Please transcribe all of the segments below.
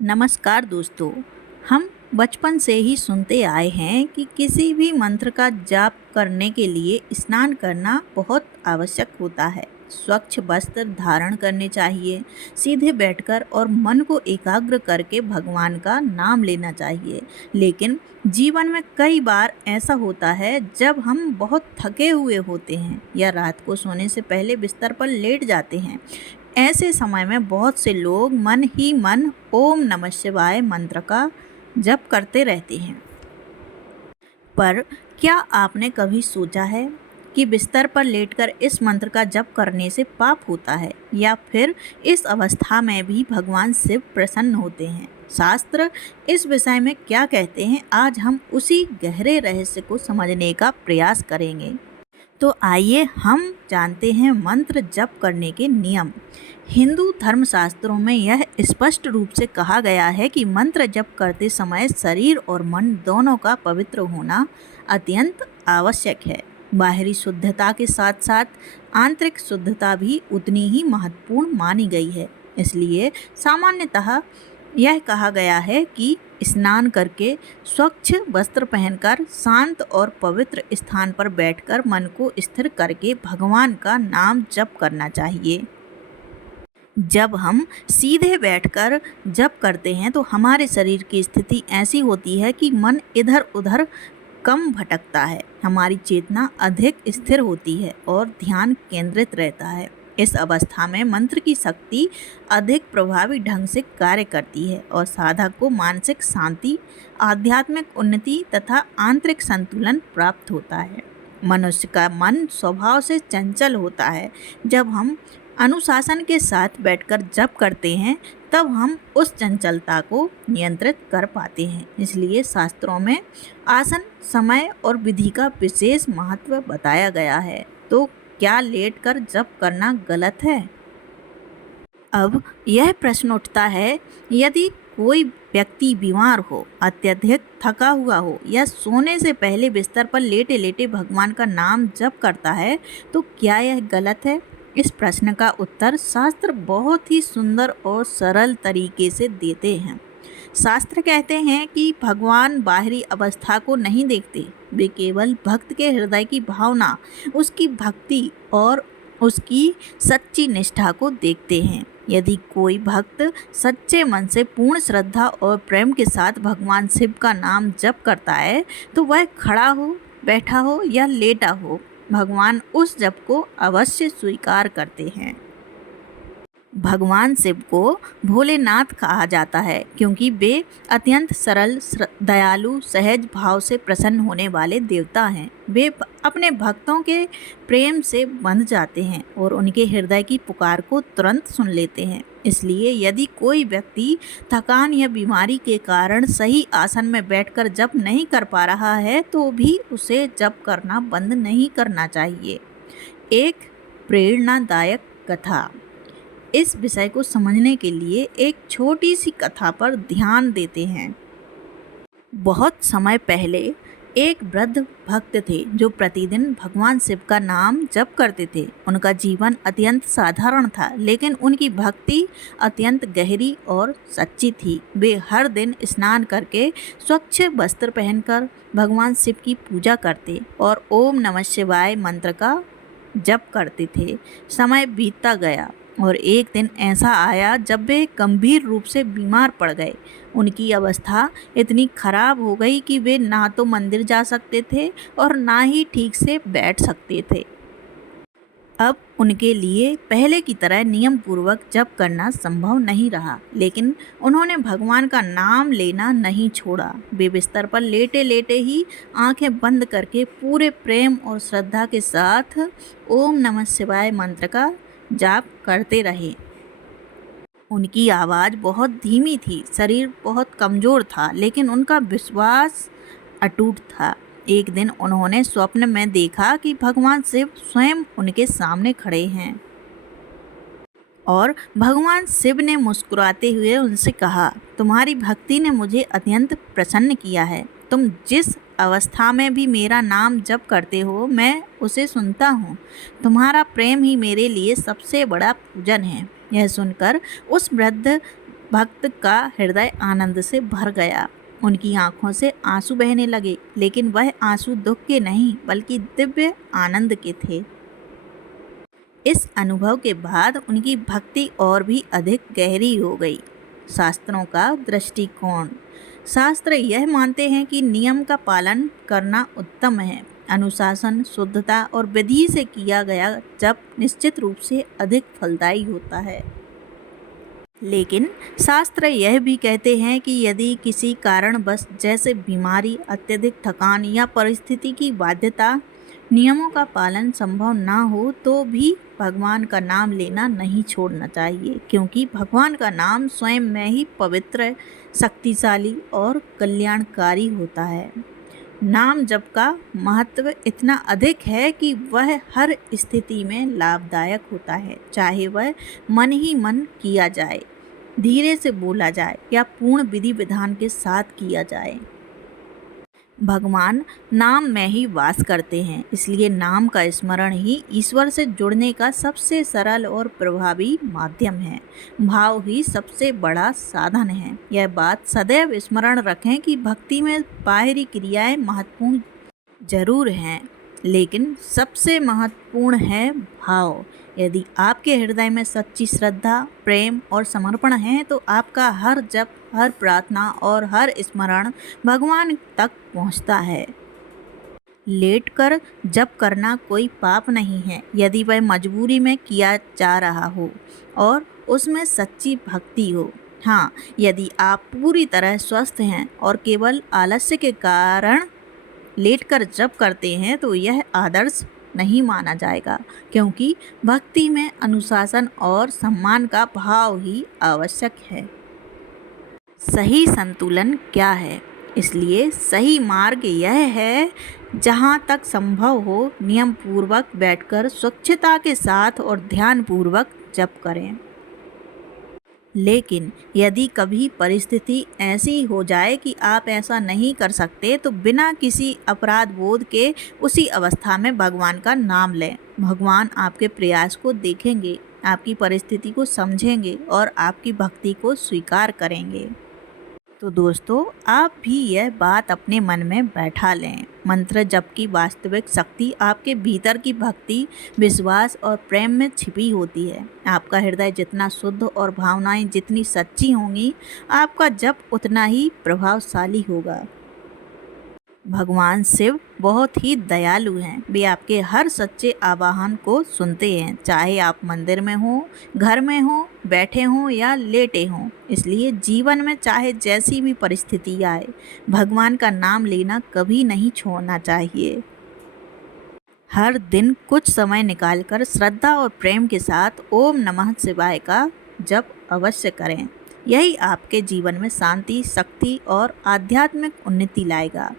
नमस्कार दोस्तों। हम बचपन से ही सुनते आए हैं कि किसी भी मंत्र का जाप करने के लिए स्नान करना बहुत आवश्यक होता है। स्वच्छ वस्त्र धारण करने चाहिए, सीधे बैठकर और मन को एकाग्र करके भगवान का नाम लेना चाहिए। लेकिन जीवन में कई बार ऐसा होता है जब हम बहुत थके हुए होते हैं या रात को सोने से पहले बिस्तर पर लेट जाते हैं। ऐसे समय में बहुत से लोग मन ही मन ओम नमः शिवाय मंत्र का जप करते रहते हैं। पर क्या आपने कभी सोचा है कि बिस्तर पर लेटकर इस मंत्र का जप करने से पाप होता है या फिर इस अवस्था में भी भगवान शिव प्रसन्न होते हैं? शास्त्र इस विषय में क्या कहते हैं, आज हम उसी गहरे रहस्य को समझने का प्रयास करेंगे। तो आइए हम जानते हैं मंत्र जप करने के नियम। हिंदू धर्मशास्त्रों में यह स्पष्ट रूप से कहा गया है कि मंत्र जप करते समय शरीर और मन दोनों का पवित्र होना अत्यंत आवश्यक है। बाहरी शुद्धता के साथ साथ आंतरिक शुद्धता भी उतनी ही महत्वपूर्ण मानी गई है। इसलिए सामान्यतः यह कहा गया है कि स्नान करके स्वच्छ वस्त्र पहनकर शांत और पवित्र स्थान पर बैठकर मन को स्थिर करके भगवान का नाम जप करना चाहिए। जब हम सीधे बैठकर जप करते हैं तो हमारे शरीर की स्थिति ऐसी होती है कि मन इधर उधर कम भटकता है, हमारी चेतना अधिक स्थिर होती है और ध्यान केंद्रित रहता है। इस अवस्था में मंत्र की शक्ति अधिक प्रभावी ढंग से कार्य करती है और साधक को मानसिक शांति, आध्यात्मिक उन्नति तथा आंतरिक संतुलन प्राप्त होता है। मनुष्य का मन स्वभाव से चंचल होता है। जब हम अनुशासन के साथ बैठकर जप करते हैं तब हम उस चंचलता को नियंत्रित कर पाते हैं। इसलिए शास्त्रों में आसन, समय और विधि का विशेष महत्व बताया गया है। तो क्या लेटकर जप करना गलत है? अब यह प्रश्न उठता है, यदि कोई व्यक्ति बीमार हो, अत्यधिक थका हुआ हो या सोने से पहले बिस्तर पर लेटे लेटे भगवान का नाम जप करता है तो क्या यह गलत है? इस प्रश्न का उत्तर शास्त्र बहुत ही सुंदर और सरल तरीके से देते हैं। शास्त्र कहते हैं कि भगवान बाहरी अवस्था को नहीं देखते, वे केवल भक्त के हृदय की भावना, उसकी भक्ति और उसकी सच्ची निष्ठा को देखते हैं। यदि कोई भक्त सच्चे मन से पूर्ण श्रद्धा और प्रेम के साथ भगवान शिव का नाम जप करता है तो वह खड़ा हो, बैठा हो या लेटा हो, भगवान उस जप को अवश्य स्वीकार करते हैं। भगवान शिव को भोलेनाथ कहा जाता है क्योंकि वे अत्यंत सरल, दयालु, सहज भाव से प्रसन्न होने वाले देवता हैं। वे अपने भक्तों के प्रेम से बंध जाते हैं और उनके हृदय की पुकार को तुरंत सुन लेते हैं। इसलिए यदि कोई व्यक्ति थकान या बीमारी के कारण सही आसन में बैठकर जप नहीं कर पा रहा है तो भी उसे जप करना बंद नहीं करना चाहिए। एक प्रेरणादायक कथा। इस विषय को समझने के लिए एक छोटी सी कथा पर ध्यान देते हैं। बहुत समय पहले एक वृद्ध भक्त थे जो प्रतिदिन भगवान शिव का नाम जप करते थे। उनका जीवन अत्यंत साधारण था लेकिन उनकी भक्ति अत्यंत गहरी और सच्ची थी। वे हर दिन स्नान करके स्वच्छ वस्त्र पहनकर भगवान शिव की पूजा करते और ओम नमः शिवाय मंत्र का जप करते थे। समय बीतता गया और एक दिन ऐसा आया जब वे गंभीर रूप से बीमार पड़ गए। उनकी अवस्था इतनी खराब हो गई कि वे ना तो मंदिर जा सकते थे और ना ही ठीक से बैठ सकते थे। अब उनके लिए पहले की तरह नियम पूर्वक जप करना संभव नहीं रहा, लेकिन उन्होंने भगवान का नाम लेना नहीं छोड़ा। वे बिस्तर पर लेटे लेटे ही आंखें बंद करके पूरे प्रेम और श्रद्धा के साथ ओम नमः शिवाय मंत्र का जाप करते रहे। उनकी आवाज़ बहुत धीमी थी, शरीर बहुत कमज़ोर था, लेकिन उनका विश्वास अटूट था। एक दिन उन्होंने स्वप्न में देखा कि भगवान शिव स्वयं उनके सामने खड़े हैं और भगवान शिव ने मुस्कुराते हुए उनसे कहा, तुम्हारी भक्ति ने मुझे अत्यंत प्रसन्न किया है। तुम जिस अवस्था में भी मेरा नाम जप करते हो मैं उसे सुनता हूँ। तुम्हारा प्रेम ही मेरे लिए सबसे बड़ा पूजन है। यह सुनकर उस वृद्ध भक्त का हृदय आनंद से भर गया। उनकी आंखों से आंसू बहने लगे, लेकिन वह आंसू दुख के नहीं बल्कि दिव्य आनंद के थे। इस अनुभव के बाद उनकी भक्ति और भी अधिक गहरी हो गई। शास्त्रों का दृष्टिकोण। शास्त्र यह मानते हैं कि नियम का पालन करना उत्तम है। अनुशासन, शुद्धता और विधि से किया गया जप निश्चित रूप से अधिक फलदायी होता है। लेकिन शास्त्र यह भी कहते हैं कि यदि किसी कारणवश जैसे बीमारी, अत्यधिक थकान या परिस्थिति की बाध्यता नियमों का पालन संभव ना हो तो भी भगवान का नाम लेना नहीं छोड़ना चाहिए, क्योंकि भगवान का नाम स्वयं में ही पवित्र, शक्तिशाली और कल्याणकारी होता है। नाम जप का महत्व इतना अधिक है कि वह हर स्थिति में लाभदायक होता है, चाहे वह मन ही मन किया जाए, धीरे से बोला जाए या पूर्ण विधि विधान के साथ किया जाए। भगवान नाम में ही वास करते हैं, इसलिए नाम का स्मरण ही ईश्वर से जुड़ने का सबसे सरल और प्रभावी माध्यम है। भाव ही सबसे बड़ा साधन है। यह बात सदैव स्मरण रखें कि भक्ति में बाहरी क्रियाएं महत्वपूर्ण जरूर हैं, लेकिन सबसे महत्वपूर्ण है भाव। यदि आपके हृदय में सच्ची श्रद्धा, प्रेम और समर्पण है तो आपका हर जप, हर प्रार्थना और हर स्मरण भगवान तक पहुंचता है। लेटकर जप करना कोई पाप नहीं है, यदि वह मजबूरी में किया जा रहा हो और उसमें सच्ची भक्ति हो। हाँ, यदि आप पूरी तरह स्वस्थ हैं और केवल आलस्य के कारण लेटकर जप करते हैं तो यह आदर्श नहीं माना जाएगा, क्योंकि भक्ति में अनुशासन और सम्मान का भाव ही आवश्यक है। सही संतुलन क्या है? इसलिए सही मार्ग यह है, जहाँ तक संभव हो नियम पूर्वक बैठकर स्वच्छता के साथ और ध्यान पूर्वक जप करें। लेकिन यदि कभी परिस्थिति ऐसी हो जाए कि आप ऐसा नहीं कर सकते तो बिना किसी अपराध बोध के उसी अवस्था में भगवान का नाम लें। भगवान आपके प्रयास को देखेंगे, आपकी परिस्थिति को समझेंगे और आपकी भक्ति को स्वीकार करेंगे। तो दोस्तों, आप भी यह बात अपने मन में बैठा लें। मंत्र जप की वास्तविक शक्ति आपके भीतर की भक्ति, विश्वास और प्रेम में छिपी होती है। आपका हृदय जितना शुद्ध और भावनाएं जितनी सच्ची होंगी, आपका जप उतना ही प्रभावशाली होगा। भगवान शिव बहुत ही दयालु हैं। वे आपके हर सच्चे आवाहन को सुनते हैं, चाहे आप मंदिर में हो, घर में हो, बैठे हों या लेटे हों। इसलिए जीवन में चाहे जैसी भी परिस्थिति आए, भगवान का नाम लेना कभी नहीं छोड़ना चाहिए। हर दिन कुछ समय निकालकर श्रद्धा और प्रेम के साथ ओम नमः शिवाय का जप अवश्य करें। यही आपके जीवन में शांति, शक्ति और आध्यात्मिक उन्नति लाएगा।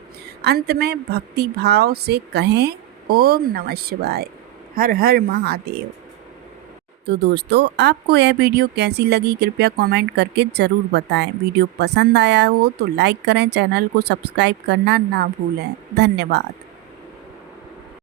अंत में भक्ति भाव से कहें ओम नमः शिवाय, हर हर महादेव। तो दोस्तों, आपको यह वीडियो कैसी लगी कृपया कमेंट करके ज़रूर बताएं। वीडियो पसंद आया हो तो लाइक करें, चैनल को सब्सक्राइब करना ना भूलें। धन्यवाद।